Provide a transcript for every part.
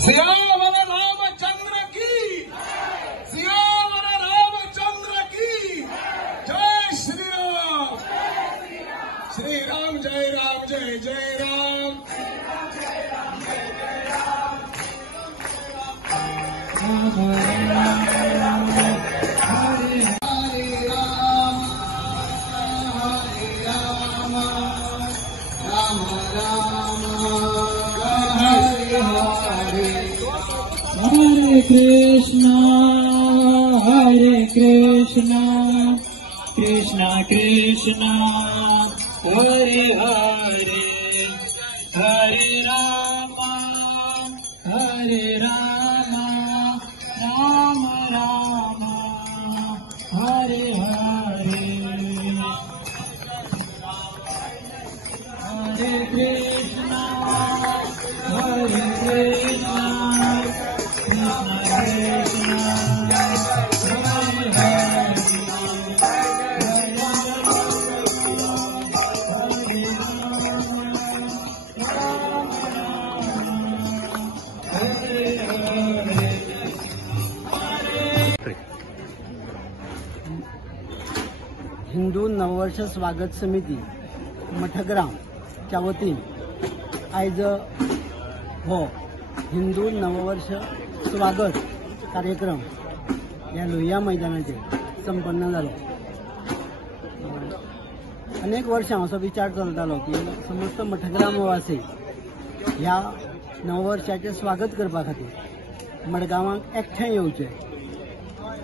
सियावर रामचंद्र की, सियावर रामचंद्र की जय श्री राम। श्री राम जय राम जय जय राम। हरे राम हरे राम हरे राम, राम राम हरे हरे। हरे कृष्णा कृष्णा कृष्णा हरे हरे, हरे राम राम राम हरे हरे। हरे कृष्णा कृष्णा कृष्णा हरे हरे। हिंदू नववर्ष स्वागत समिती मठग्राम च्या वतीन आयज हो हिंदू नववर्ष स्वागत कार्यक्रम या लोहिया मैदानाचेर संपन्न जालो। अनेक वर्षां असो विचार चलतालो की समस्त मठग्रामवासी ह्या नववर्षाचे स्वागत करपा खातीर मडगांवाक एकठांय येवचे,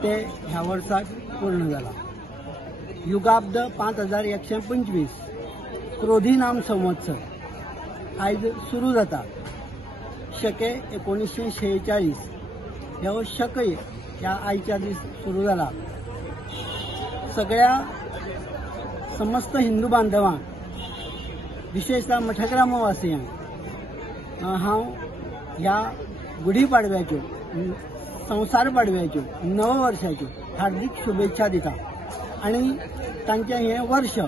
ते ह्या वर्साक पूर्ण जाला। युगाब्द 5125 क्रोधी नाम संवत्सर आयज सुरू जाता। शके 1946 ह्यो शकय ह्या आयच्या दीस सुरू जाला। सगळ्या समस्त हिंदू बांधवांक, विशेषतः मठग्रामवासियांक हांव ह्या गुढीपाडव्याच्यो, संवसार पाडव्याच्यो, नववर्षाच्यो हार्दिक शुभेच्छा दिता आणि तांचें हें वर्ष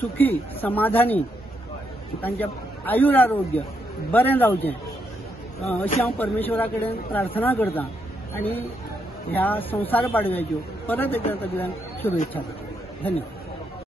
सुखी समाधानी, तांचें आयुर आरोग्य बरें जावचें अशी हांव परमेश्वरा कडेन प्रार्थना करतां आणि ह्या संवसार पाडव्याच्यो परत एकदा सगळ्यांक शुभेच्छा दिता। धन्यवाद।